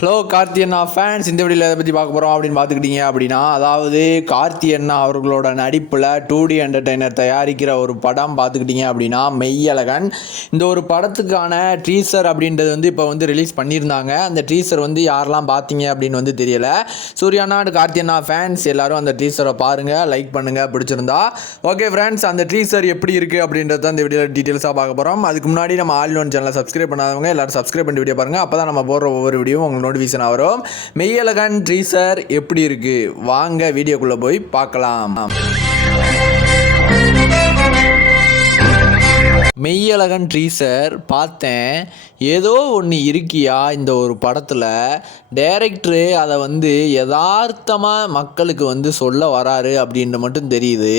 Hello Karthi அண்ணா fans இந்த வீடியோவில் எதை பற்றி பார்க்க போகிறோம் அப்படின்னு பார்த்துக்கிட்டீங்க அப்படின்னா அதாவது கார்த்தி அண்ணா அவர்களோட நடிப்பில் டூ டி என்டர்டெய்னர் தயாரிக்கிற ஒரு படம் பார்த்துக்கிட்டீங்க அப்படின்னா மெய்யழகன் இந்த ஒரு படத்துக்கான ட்ரீசர் அப்படின்றது வந்து இப்போ வந்து ரிலீஸ் பண்ணியிருந்தாங்க. அந்த ட்ரீசர் வந்து யாரெல்லாம் பார்த்தீங்க அப்படின்னு வந்து தெரியல. சூர்யா அண்ட் கார்த்தியண்ணா கார்த்தி அண்ணா ஃபேன்ஸ் எல்லாரும் அந்த ட்ரீசரை பாருங்கள் லைக் பண்ணுங்கள் பிடிச்சிருந்தா. ஓகே ஃப்ரெண்ட்ஸ் அந்த ட்ரீசர் எப்படி இருக்குது அப்படின்றத அந்த இந்த வீடியோவில் டீட்டெயில்ஸாக பார்க்க போகிறோம் அதுக்கு முன்னாடி நம்ம ஆல் ஒன் சேனலை சப்ஸ்கிரைப் பண்ணாதவங்க எல்லாரும் சப்ஸ்கிரைப் பண்ணி வீடியோ பாருங்கள் அப்போ தான் நம்ம போடுற ஒவ்வொரு வீடியோவும் உங்களுக்கு நோட்டிஃபிகேஷன் வரும். மெய்யழகன் ட்ரீசர் எப்படி இருக்குது வாங்க வீடியோக்குள்ளே போய் பார்க்கலாம். மெய்யழகன் ட்ரீசர் பார்த்தேன். ஏதோ ஒன்று இருக்கியா இந்த ஒரு படத்தில்? டைரக்டரு அதை வந்து யதார்த்தமாக மக்களுக்கு வந்து சொல்ல வராரு அப்படின்ட்டு மட்டும் தெரியுது.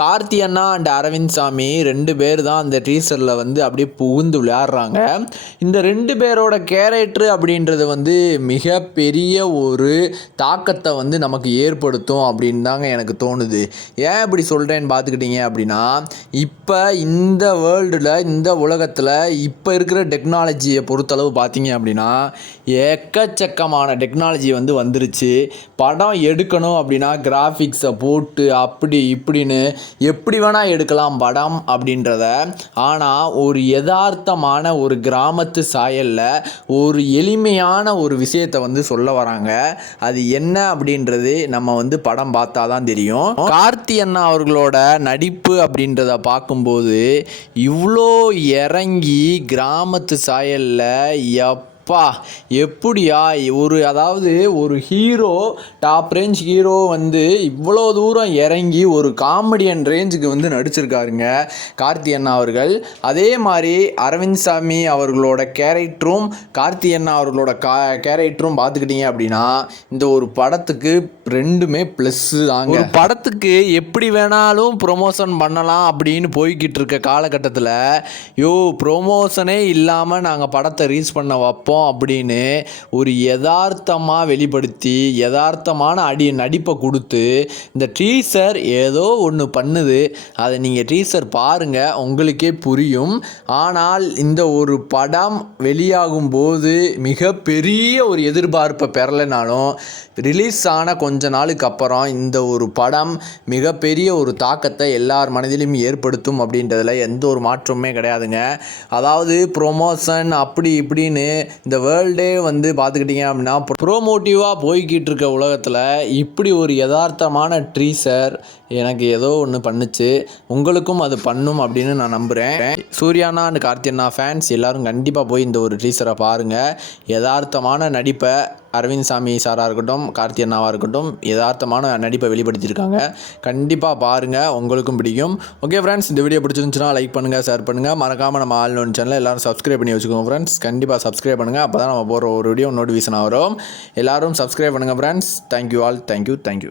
கார்த்தி அண்ணா அண்ட் அரவிந்த் சாமி ரெண்டு பேர் தான் அந்த ட்ரீசரில் வந்து அப்படியே புகுந்து விளையாடுறாங்க. இந்த ரெண்டு பேரோட கேரக்டரு அப்படின்றது வந்து மிகப்பெரிய ஒரு தாக்கத்தை வந்து நமக்கு ஏற்படுத்தும் அப்படின்னு தாங்க எனக்கு தோணுது. ஏன் இப்படி சொல்கிறேன்னு பார்த்துக்கிட்டீங்க அப்படின்னா இப்போ இந்த வேர்ல்டில் இந்த உலகத்தில் இப்போ இருக்கிற டெக்னாலஜியை பொறுத்தளவு பார்த்தீங்க அப்படின்னா எக்கச்சக்கமான டெக்னாலஜி வந்து வந்துருச்சு. படம் எடுக்கணும் அப்படின்னா கிராஃபிக்ஸை போட்டு அப்படி இப்படின்னு எப்படி வேணால் எடுக்கலாம் படம் அப்படின்றத. ஆனால் ஒரு யதார்த்தமான ஒரு கிராமத்து சாயலில் ஒரு எளிமையான ஒரு விஷயத்தை வந்து சொல்ல வராங்க. அது என்ன அப்படின்றது நம்ம வந்து படம் பார்த்தா தான் தெரியும். கார்த்தி அண்ணா அவர்களோட நடிப்பு அப்படின்றத பார்க்கும்போது இவ்வளோ இறங்கி கிராமத்து சாயலில் எப் அப்பா எப்படியா ஒரு அதாவது ஒரு ஹீரோ டாப் ரேஞ்ச் ஹீரோ வந்து இவ்வளோ தூரம் இறங்கி ஒரு காமெடியன் ரேஞ்சுக்கு வந்து நடிச்சிருக்காருங்க கார்த்தி அண்ணா அவர்கள். அதே மாதிரி அரவிந்த் சாமி அவர்களோட கேரக்டரும் கார்த்தி அண்ணா அவர்களோட கா கேரக்டரும் பார்த்துக்கிட்டீங்க அப்படின்னா இந்த ஒரு படத்துக்கு ரெண்டுமே ப்ளஸ்ஸு தாங்க. ஒரு படத்துக்கு எப்படி வேணாலும் ப்ரொமோஷன் பண்ணலாம் அப்படின்னு போய்கிட்டு இருக்க காலகட்டத்தில் யோ ப்ரொமோஷனே இல்லாமல் நாங்கள் படத்தை ரீச் பண்ண வைப்போம். அப்படின்னு ஒரு யதார்த்தமாக வெளிப்படுத்தி யதார்த்தமான அடி நடிப்பை கொடுத்து இந்த டீசர் ஏதோ ஒன்று பண்ணுது. அதை நீங்கள் டீசர் பாருங்கள் உங்களுக்கே புரியும். ஆனால் இந்த ஒரு படம் வெளியாகும் போது மிகப்பெரிய ஒரு எதிர்பார்ப்பை பெறலைனாலும் ரிலீஸ் ஆன கொஞ்ச நாளுக்கு அப்புறம் இந்த ஒரு படம் மிகப்பெரிய ஒரு தாக்கத்தை எல்லார் மனதிலும் ஏற்படுத்தும் அப்படின்றதுல எந்த ஒரு மாற்றமுமே கிடையாதுங்க. அதாவது ப்ரொமோஷன் அப்படி இப்படின்னு இந்த வேர்ல்டே வந்து பார்த்துக்கிட்டிங்க அப்படின்னா ப்ரோமோட்டிவாக போய்கிட்டு இருக்க உலகத்தில் இப்படி ஒரு யதார்த்தமான ட்ரீசர் எனக்கு ஏதோ ஒன்று பண்ணுச்சு. உங்களுக்கும் அது பண்ணும் அப்படின்னு நான் நம்புகிறேன் சூர்யானா அண்ட் கார்த்தியண்ணா ஃபேன்ஸ் எல்லோரும் கண்டிப்பாக போய் இந்த ஒரு ட்ரீசரை பாருங்கள் யதார்த்தமான நடிப்பை அரவிந்த் சாமி சாராக இருக்கட்டும் கார்த்தி அண்ணாவாக இருக்கட்டும் யதார்த்தமான நடிப்பை வெளிப்படுத்தியிருக்காங்க. கண்டிப்பாக பாருங்கள் உங்களுக்கும் பிடிக்கும். ஓகே ஃப்ரெண்ட்ஸ் இந்த வீடியோ பிடிச்சிருந்துச்சுன்னா லைக் பண்ணுங்கள் ஷேர் பண்ணுங்கள் மறக்காமல் நம்ம ஆல் ஒன் சேனல் எல்லாரும் சப்ஸ்கிரைப் பண்ணி வச்சுக்கோங்க ஃப்ரெண்ட்ஸ் கண்டிப்பாக சப்ஸ்கிரைப் பண்ணுங்கள் அப்போ தான் நம்ம போகிற ஒரு வீடியோ நோட்டிஃபிகேஷன் வரும். எல்லாரும் சப்ஸ்கிரைப் பண்ணுங்கள் friends thank you all thank you thank you